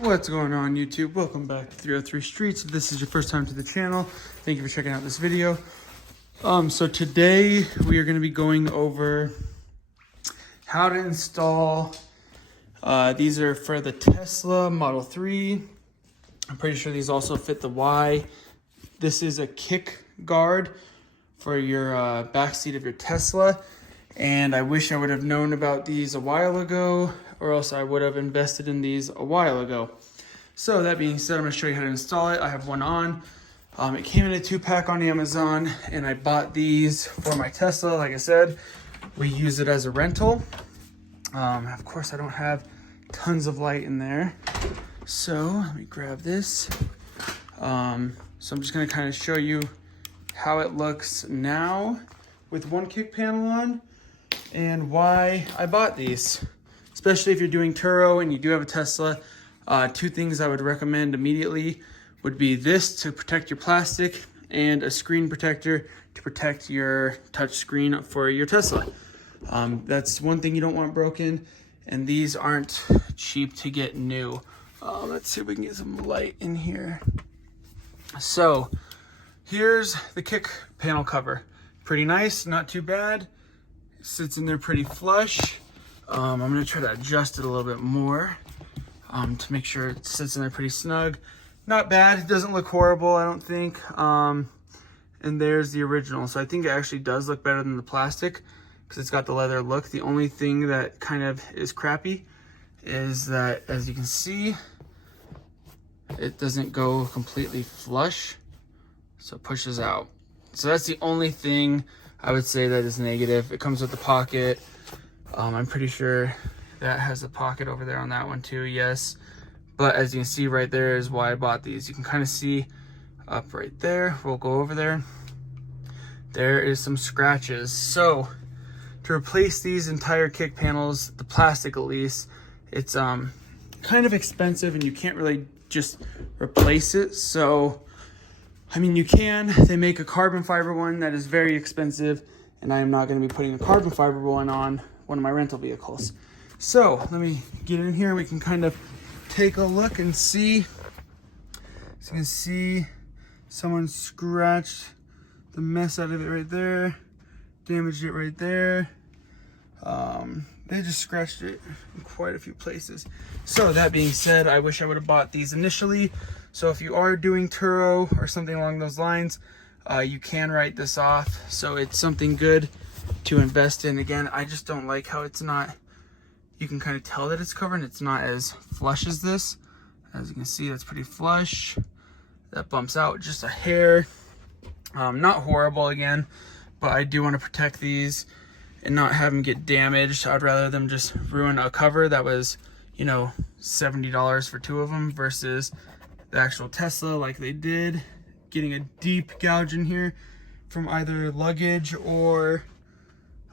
What's going on, YouTube? Welcome back to 303 Streets. If this is your first time to the channel, thank you for checking out this video. So today we are going to be going over how to install, these are for the Tesla Model 3. I'm pretty sure these also fit the Y. This is a kick guard for your back seat of your Tesla. And I wish I would have known about these a while ago, or else I would have invested in these a while ago. So that being said, I'm gonna show you how to install it. I have one on. It came in a 2-pack on Amazon, and I bought these for my Tesla. Like I said, we use it as a rental. Of course, I don't have tons of light in there. So let me grab this. So I'm just gonna kind of show you how it looks now with one kick panel on and why I bought these. Especially if you're doing Turo and you do have a Tesla, two things I would recommend immediately would be this to protect your plastic and a screen protector to protect your touch screen for your Tesla. That's one thing you don't want broken, and these aren't cheap to get new. Let's see if we can get some light in here. So here's the kick panel cover. Pretty nice, not too bad. It sits in there pretty flush. I'm gonna try to adjust it a little bit more to make sure it sits in there pretty snug. Not bad, it doesn't look horrible, I don't think. And there's the original. So I think it actually does look better than the plastic because it's got the leather look. The only thing that kind of is crappy is that, as you can see, it doesn't go completely flush, so it pushes out. So that's the only thing I would say that is negative. It comes with the pocket. I'm pretty sure that has a pocket over there on that one too, yes. But as you can see right there is why I bought these. You can kind of see up right there. We'll go over there. There is some scratches. So to replace these entire kick panels, the plastic at least, it's kind of expensive and you can't really just replace it. So I mean, you can. They make a carbon fiber one that is very expensive, and I am not going to be putting a carbon fiber one on one of my rental vehicles. So let me get in here and we can kind of take a look and see. So you can see someone scratched the mess out of it right there, damaged it right there. They just scratched it in quite a few places. So that being said, I wish I would have bought these initially. So if you are doing Turo or something along those lines, you can write this off. So it's something good to invest in. Again, I just don't like how it's not, you can kind of tell that it's covered and it's not as flush as this. As you can see, that's pretty flush. That bumps out just a hair. Not horrible again, but I do want to protect these and not have them get damaged. I'd rather them just ruin a cover that was, you know, $70 for two of them versus the actual Tesla like they did, getting a deep gouge in here from either luggage or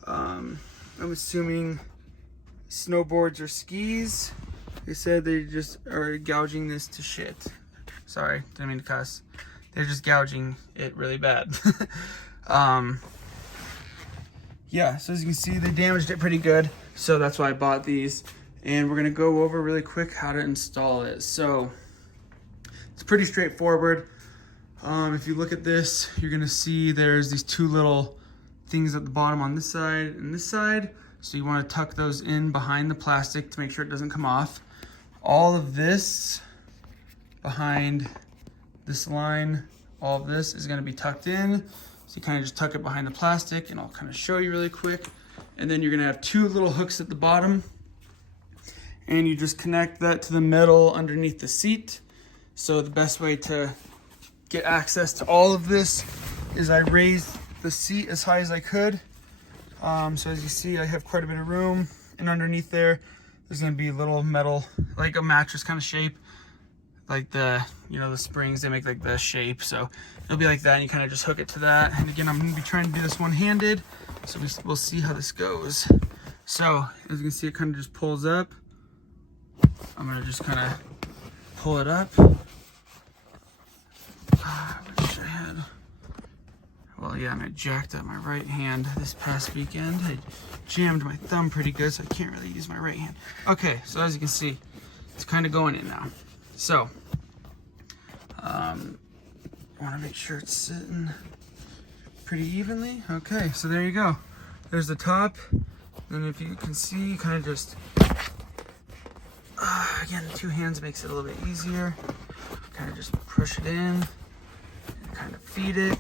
I'm assuming snowboards or skis. They said they just are gouging this to shit. Sorry, didn't mean to cuss. They're just gouging it really bad. Yeah, so as you can see, they damaged it pretty good. So that's why I bought these. And we're gonna go over really quick how to install it. So it's pretty straightforward. If you look at this, you're gonna see there's these two little things at the bottom on this side and this side. So you wanna tuck those in behind the plastic to make sure it doesn't come off. All of this behind this line, all of this is gonna be tucked in. So you kind of just tuck it behind the plastic, and I'll kind of show you really quick. And then you're gonna have two little hooks at the bottom, and you just connect that to the metal underneath the seat. So the best way to get access to all of this is I raised the seat as high as I could. So as you see, I have quite a bit of room, and underneath there's gonna be a little metal, like a mattress kind of shape, like the, you know, the springs, they make like the shape. So it'll be like that, and you kind of just hook it to that. And again, I'm gonna be trying to do this one-handed, so we'll see how this goes. So as you can see, it kind of just pulls up. I'm gonna just kind of pull it up. I wish I had, well, yeah, I jacked up my right hand this past weekend. I jammed my thumb pretty good, so I can't really use my right hand. Okay, so as you can see, it's kind of going in now. So, I want to make sure it's sitting pretty evenly. Okay, so there you go. There's the top. And if you can see, you kind of just, again, 2 hands makes it a little bit easier. Kind of just push it in, and kind of feed it.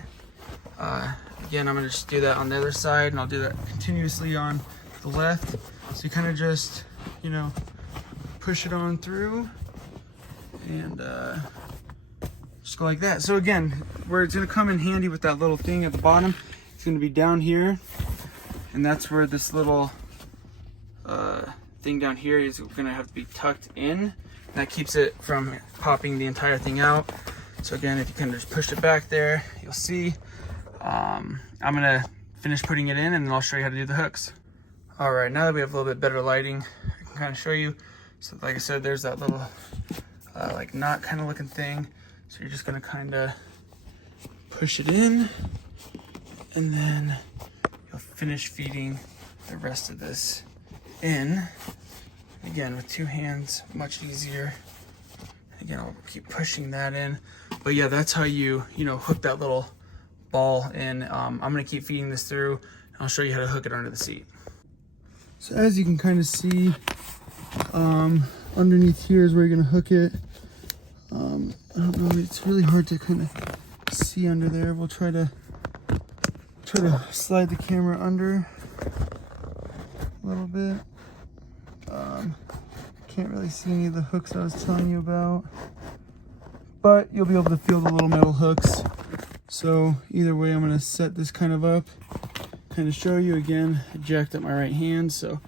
Again, I'm gonna just do that on the other side, and I'll do that continuously on the left. So you kind of just, you know, push it on through, and just go like that. So again, where it's gonna come in handy with that little thing at the bottom, it's gonna be down here, and that's where this little thing down here is gonna have to be tucked in. That keeps it from popping the entire thing out. So again, if you kind of just push it back there, you'll see. I'm gonna finish putting it in, and then I'll show you how to do the hooks. All right, now that we have a little bit better lighting, I can kind of show you. So like I said, there's that little like knot kind of looking thing. So you're just gonna kind of push it in, and then you'll finish feeding the rest of this in. Again, with 2 hands, much easier. Again, I'll keep pushing that in. But yeah, that's how you hook that little ball in. I'm gonna keep feeding this through, and I'll show you how to hook it under the seat. So as you can kind of see, underneath here is where you're gonna hook it. I don't know, it's really hard to kind of see under there. We'll try to slide the camera under a little bit. Can't really see any of the hooks I was telling you about, but you'll be able to feel the little metal hooks. So either way, I'm gonna set this kind of up, kind of show you. Again, I jacked up my right hand, so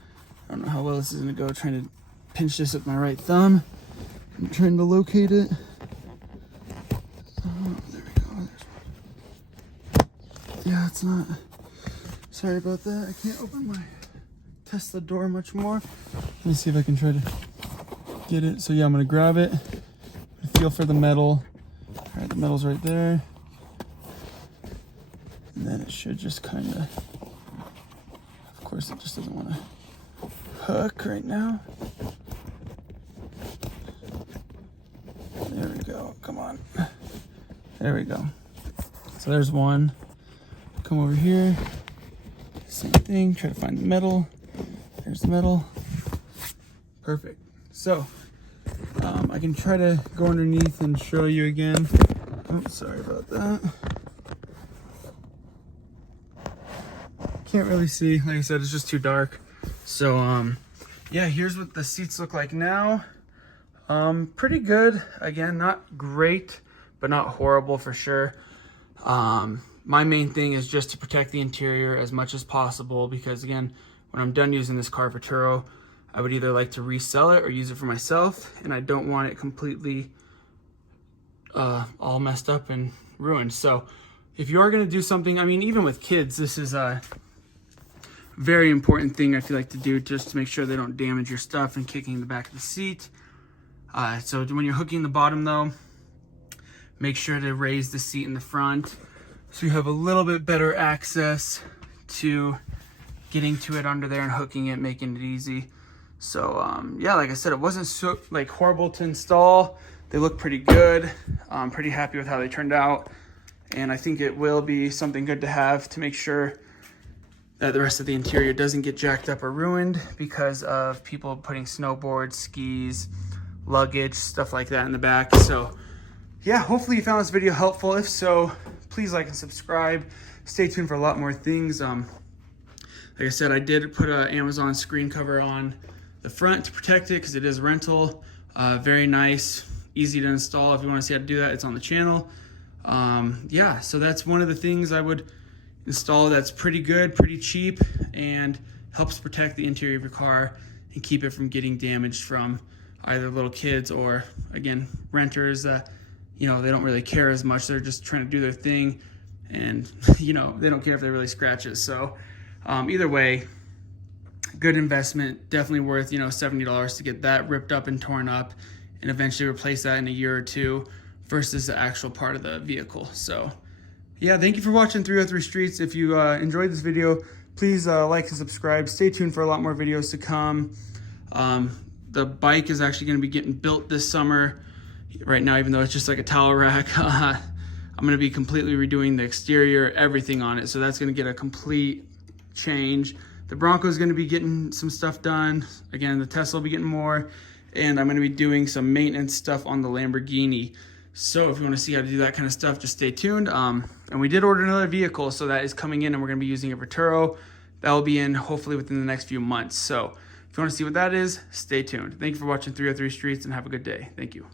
I don't know how well this is gonna go, trying to pinch this with my right thumb. I'm trying to locate it. Oh, there we go. Yeah, it's not, sorry about that. I can't open my Tesla door much more. Let me see if I can try to get it. So yeah, I'm gonna grab it, feel for the metal. All right, the metal's right there. And then it should just kind of course it just doesn't want to hook right now. There we go, come on. There we go. So there's one. Come over here, same thing, try to find the metal. There's the metal. Perfect. So I can try to go underneath and show you again. Oh, sorry about that. Can't really see. Like I said, it's just too dark. So yeah, here's what the seats look like now. Pretty good. Again, not great, but not horrible for sure. My main thing is just to protect the interior as much as possible, because again, when I'm done using this car for Turo, I would either like to resell it or use it for myself, and I don't want it completely all messed up and ruined. So if you are going to do something, I mean, even with kids, this is a very important thing I feel like to do, just to make sure they don't damage your stuff and kicking the back of the seat. So when you're hooking the bottom though, make sure to raise the seat in the front so you have a little bit better access to getting to it under there and hooking it, making it easy. So yeah, like I said, it wasn't so like horrible to install. They look pretty good. I'm pretty happy with how they turned out, and I think it will be something good to have to make sure that the rest of the interior doesn't get jacked up or ruined because of people putting snowboards, skis, luggage, stuff like that in the back. So yeah, hopefully you found this video helpful. If so, please like and subscribe. Stay tuned for a lot more things. Like I said, I did put an Amazon screen cover on the front to protect it because it is rental. Very nice, easy to install. If you want to see how to do that, it's on the channel. Yeah, so that's one of the things I would install that's pretty good, pretty cheap, and helps protect the interior of your car and keep it from getting damaged from either little kids or, again, renters that, you know, they don't really care as much. They're just trying to do their thing, and, you know, they don't care if they really scratch it. So either way, good investment, definitely worth, you know, $70 to get that ripped up and torn up and eventually replace that in a year or two versus the actual part of the vehicle. So yeah, thank you for watching 303 Streets. If you enjoyed this video, please like and subscribe. Stay tuned for a lot more videos to come. The bike is actually going to be getting built this summer, right now, even though it's just like a towel rack. I'm going to be completely redoing the exterior, everything on it. So that's going to get a complete change. The Bronco is going to be getting some stuff done. Again, the Tesla will be getting more. And I'm going to be doing some maintenance stuff on the Lamborghini. So if you want to see how to do that kind of stuff, just stay tuned. And we did order another vehicle, so that is coming in, and we're going to be using it for Turo. That will be in hopefully within the next few months. So if you want to see what that is, stay tuned. Thank you for watching 303 Streets, and have a good day. Thank you.